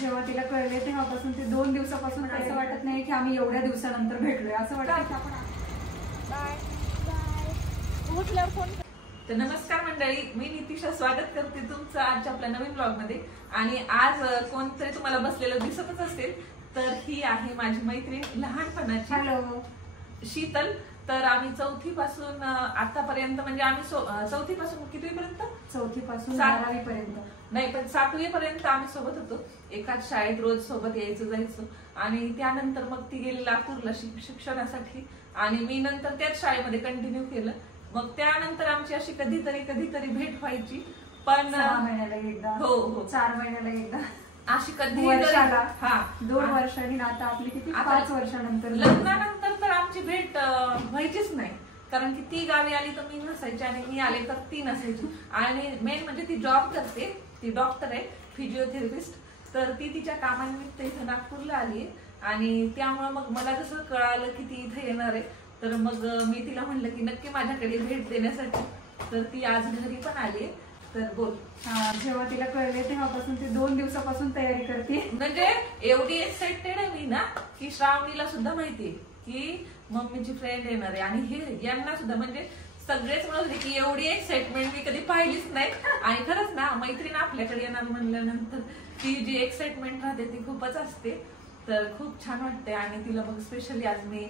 जेव्हा तिला कळले तेव्हापासून ते 2 दिवसापासून असं वाटत नाही की आम्ही एवढ्या दिवसानंतर भेटलोय, असं वाटतं की आपण बाय बाय उठल्यावर फोन. तर नमस्कार मंडळी, मी नितिशा स्वागत करते तुमचं आजच्या आपल्या नवीन ब्लॉग मध्ये. आणि आज कोणतरी तुम्हाला बसलेलं दिसतच असेल, तर ही आहे माझी मैत्रीण लहानपणाची. हॅलो शीतल. तर आम्ही 4थी पासून आतापर्यंत, म्हणजे आम्ही 4थी पासून कितवीपर्यंत, 4थी पासून 12वी पर्यंत नाही पण 7वी पर्यंत आम्ही सोबत होतो. एकाच शाळेत रोज सोबत यायचं जायचं. आणि त्यानंतर मग ती गेली लातूरला शिक्षणासाठी, आणि मी नंतर त्याच शाळेमध्ये कंटिन्यू केलं. मग त्यानंतर आमची अशी कधीतरी भेट व्हायची, पण 6 महिन्याला एकदा, हो 4 महिन्याला एकदा, अशी कधी वर्षाला. हा 2 वर्षांनी. आता आपली किती 5 वर्षानंतर लग्नानंतर तर आमची भेट व्हायचीच नाही, कारण की ती गावी आली तर मी नसायची आणि मी आले तर ती नसायची. आणि मेन म्हणजे ती जॉब करते, ती डॉक्टर आहे, फिजिओथेरपिस्ट. तर ती तिच्या कामानिमित्त इथं नागपूरला आली, आणि त्यामुळे मग मला जसं कळालं की ती इथे येणार आहे, तर मग मी तिला म्हणलं की नक्की माझ्याकडे भेट देण्यासाठी. तर ती आज घरी पण आली. तर बोल. जेव्हा तिला कळले तेव्हापासून ते 2 दिवसापासून तयारी करते. म्हणजे एवढी एक्साइटेड आहे मी ना, की श्रावणीला सुद्धा माहितीये की मम्मीची फ्रेंड येणार आहे, आणि हे यांना सुद्धा, म्हणजे सगळेच म्हणत होते की एवढी एक्साइटमेंट मी कधी पाहिलीच नाही. आणि खरंच ना, मैत्रीण आपल्याकडे येणार म्हणल्यानंतर ती जी एक्साइटमेंट राहते ती खूपच असते. तर खूप छान वाटते. आणि तिला मग स्पेशली आज मी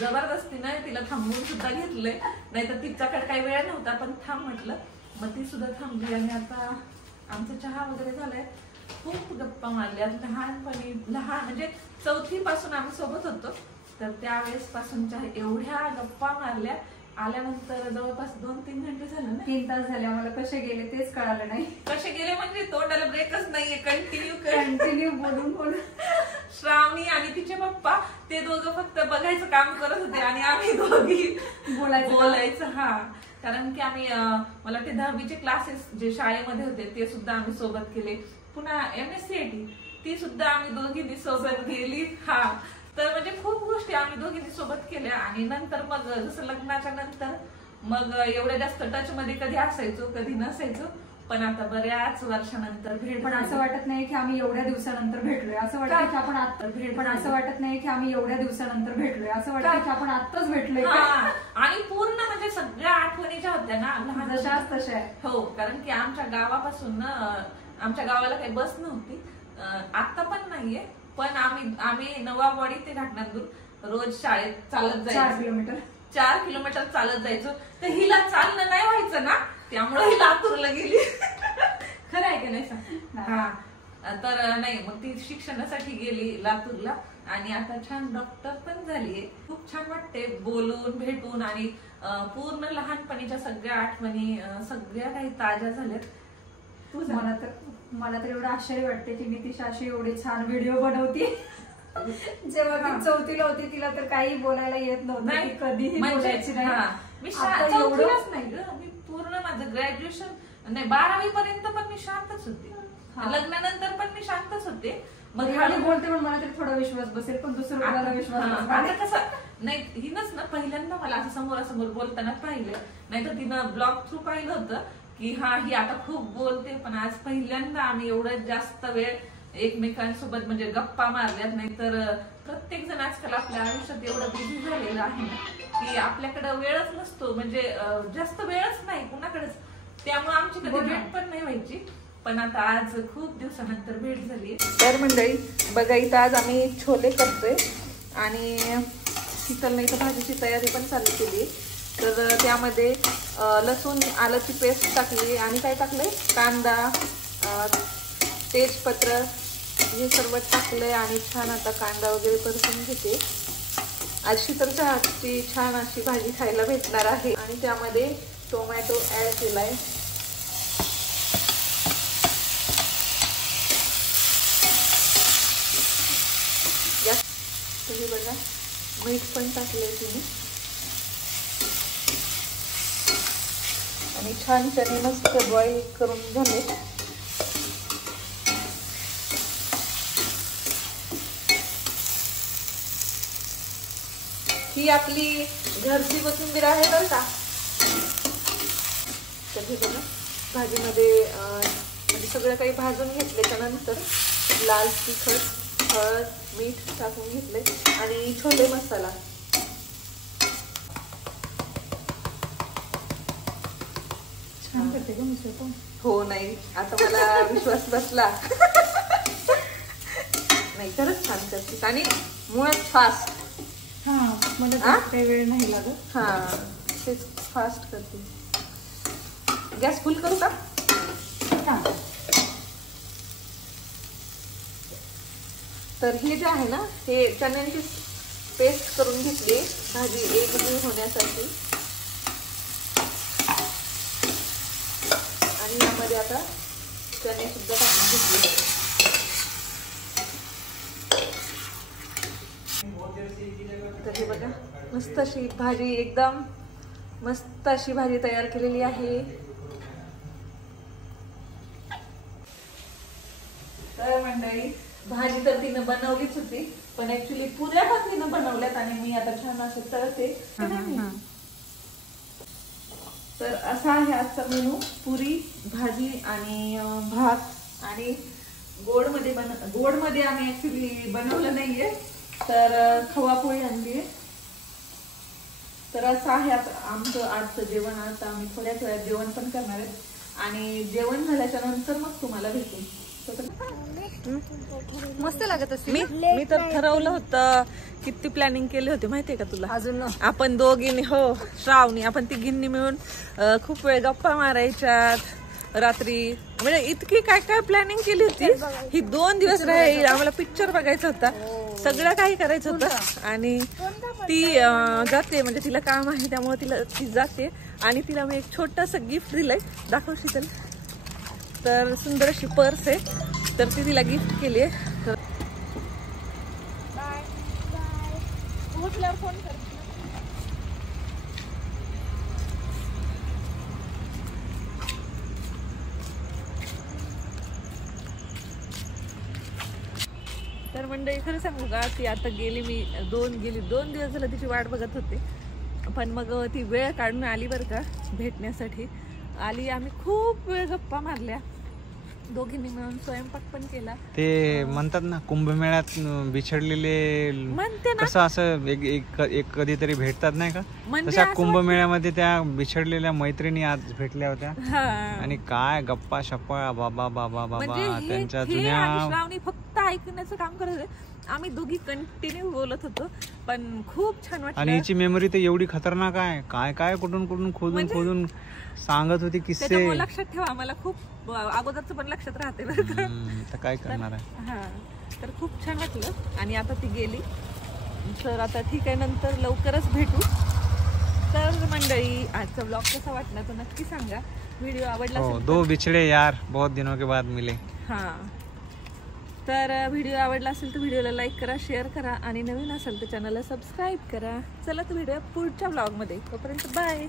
जबरदस्तीने तिला थांबवून सुद्धा घेतलंय, नाहीतर तिच्याकडे काही वेळ नव्हता, पण थांब म्हटलं. मग ती सुद्धा थांबली. आणि आता आमचा चहा वगैरे झालाय. खूप गप्पा मारल्यात लहानपणी, म्हणजे 4थी पासून आम्ही सोबत होतो. तर त्यावेळेस पासूनच्या एवढ्या गप्पा मारल्या. आल्यानंतर जवळपास 2-3 घंटे झाले ना, 3 तास झाले. आम्हाला कसे गेले तेच कळालं नाही. कसे गेले म्हणजे तोंडाला ब्रेकच नाहीये, कंटिन्यू बोलून श्रावणी आणि तिचे पप्पा ते दोघं फक्त बघायचं काम करत होते, आणि आम्ही दोघी बोलायचं. हा, कारण की आम्ही मला वाटते 10वीचे क्लासेस जे शाळेमध्ये होते ते सुद्धा आम्ही सोबत केले. पुन्हा MSCIT ती सुद्धा आम्ही दोघींनी सोबत गेली. हा, तर म्हणजे खूप गोष्टी आम्ही दोघींनी सोबत केल्या. आणि नंतर मग जसं लग्नाच्या नंतर मग एवढ्या जास्त टच मध्ये कधी असायचो कधी नसायचो, पण आता बऱ्याच वर्षानंतर भेट. पण असं वाटत नाही की आम्ही एवढ्या दिवसानंतर भेटलोय, असं वाटतं की आपण आता भेट. पण असं वाटत नाही की आम्ही एवढ्या दिवसानंतर भेटलोय, असं वाटतं की आपण आताच भेटलोय. आणि पूर्ण म्हणजे सगळ्या आठवणी ज्या होत्या ना लहान जशाच तशा. हो, कारण की आमच्या गावापासून ना, आमच्या गावाला काही बस नव्हती, आता पण नाहीये, पण आम्ही नवाबवाडी ते घाटनांदूर रोज शाळेत चालत जायचो. 4 किलोमीटर चालत जायचो. तर हिला चालणं नाही व्हायचं ना, त्यामुळे ही लातूरला गेली. खरं आहे का नाही सांग? हा, तर नाही, मग ती शिक्षणासाठी गेली लातूरला, आणि आता छान डॉक्टर पण झालीये. खूप छान वाटते बोलून भेटून, आणि पूर्ण लहानपणीच्या सगळ्या आठवणी सगळ्या काही ताज्या झाल्यात. मला तर एवढं आश्चर्य वाटते की नितिशा अशी एवढे छान व्हिडिओ बनवते. जेव्हा ती 4थीला होती तिला तर काही बोलायला येत नव्हतं, कधीही बोलायची नाही. मी 4थीलाच नाही ग, मी पूर्ण माझं ग्रॅज्युएशन नाही 12वी पर्यंत पण मी शांतच होते. लग्नानंतर पण मी शांतच होते. मग बोलते पण मला तरी थोडा विश्वास बसेल, पण दुसरं कोणाला विश्वास आता कसं नाही, हिनच ना पहिल्यांदा मला असं समोरासमोर बोलताना पाहिलं, नाहीतर तिनं ब्लॉग थ्रू पाहिलं होतं की हा ही आता खूप बोलते. पण आज पहिल्यांदा आम्ही एवढं जास्त वेळ एकमेकांसोबत म्हणजे गप्पा मारल्यात. नाही तर प्रत्येक जण आजकाल आपल्या आयुष्यात एवढं बिझी झालेलं आहे की आपल्याकडे वेळच नसतो, म्हणजे जास्त वेळच नाही कुणाकडेच. त्यामुळे आमची कधी भेट पण नाही व्हायची, पण आता आज खूप दिवसानंतर भेट झाली. तर मंडळी बघा, इथं आज आम्ही छोले करतोय, आणि शीतलने इथं भाजीची तयारी पण चालू केली. तर त्यामध्ये लसूण आल्याची पेस्ट टाकली, आणि काय टाकलंय, कांदा, तेजपत्र हे सर्व टाकलंय, आणि छान आता कांदा वगैरे परतून घेते. आज शीतलच्या हातची छान अशी भाजी खायला भेटणार आहे. आणि त्यामध्ये टोमॅटो ऍड केलाय. तुम्ही बघा, मीठ पण टाकलंय तिने, आणि छान चणे मस्त बॉईल करून झाले. ही आपली घरची कोथिंबीर आहे बरं का. तर हे बघा, भाजीमध्ये म्हणजे सगळं काही भाजून घेतल्याच्या नंतर लाल तिखट, हळद, मीठ टाकून घेतले आणि छोले मसाला. छान करते का मिसळ पण? हो नाही आता मला विश्वास बसला. नाही खरंच छान करते आणि मुळात फास्ट. हा मला जास्त काही वेळ नाही लागत. हा तेच फास्ट करते. गॅस फुल करू का? तर हे जे आहे ना हे चण्यांची पेस्ट करून घेतली भाजी एकजीव होण्यासाठी आणि यामध्ये आता चणे सुद्धा टाकून घेतले. तर हे बघा मस्त अशी भाजी एकदम मस्त अशी भाजी तयार केलेली आहे. तर मंडळी भाजी तर तिनं बनवलीच होती पण ऍक्च्युली पुऱ्या पण तिनं बनवल्यात आणि मी आता छान असं तळते. तर असा आहे आजचा मेनू. पुरी भाजी आणि भात आणि गोडमध्ये आम्ही ऍक्च्युली बनवलं नाहीये तर खवा पोळी आणली. तर असं आहे आमचं आजचं जेवण. आता आम्ही थोड्याच वेळात जेवण पण करणार आहे आणि जेवण झाल्याच्या नंतर मग तुम्हाला भेटू. मस्त लागत असते. मी तर ठरवलं होतं किती प्लॅनिंग केले होते माहितीये का तुला? अजून आपण दोघींनी हो श्रावणी आपण तिघींनी मिळून खूप वेळ गप्पा मारायच्यात रात्री. म्हणजे इतकी काय काय प्लॅनिंग केली होती. ही 2 दिवस राहील आम्हाला पिक्चर बघायचा होता सगळं काही करायचं होतं आणि ती जाते म्हणजे तिला काम आहे त्यामुळे ती जाते आणि तिला मी एक छोटंसं गिफ्ट दिलंय. दाखवशी त्याला. तर सुंदर अशी पर्स आहे तर ती तिला गिफ्ट केली आहे. तर बाय बाय. उठल्यावर फोन कर. तर मंडळी खरं सांगू का ती आता गेली 2 दिवस झालं तिची वाट बघत होते पण मग ती वेळ काढून आली बरं का भेटण्यासाठी आली. आम्ही खूप वेळ गप्पा मारल्या दोघींनी मिळून स्वयंपाक पण केला. ते म्हणतात ना कुंभमेळ्यात बिछडलेले म्हणते ना कसं असं एक कधीतरी भेटतात नाही का म्हणजे तशा कुंभमेळ्यामध्ये त्या बिछडलेल्या मैत्रिणी आज भेटल्या होत्या आणि काय गप्पा शप्पा बाबा बाबा बाबा त्यांच्या जुन्या. श्रावणी फक्त ऐकण्याचं काम करत होते. आम्ही दोघी कंटिन्यू बोलत होतो पण खूप छान वाटलं. आणि हिची मेमरी तर एवढी खतरनाक आहे काय काय कुठून खोदून सांगत होती किस्से. लक्षात ठेवा आम्हाला खूप अगोदरच पण लक्षात राहते बरं का. तर काय करणार आहे. हा तर खूप छान वाटलं आणि आता ती गेली तर आता ठीक आहे नंतर लवकरच भेटू. तर मंडळी आजचा ब्लॉग कसा वाटला तो नक्की सांगा. व्हिडिओ आवडला असेल दो बिछड़े यार बहुत दिनों के बाद मिले. हा तर व्हिडिओ आवडला असेल तर व्हिडिओला लाईक करा शेअर करा आणि नवीन असेल तर चॅनलला सबस्क्राईब करा. चला तर भेटूया पुढच्या ब्लॉगमध्ये. तोपर्यंत बाय.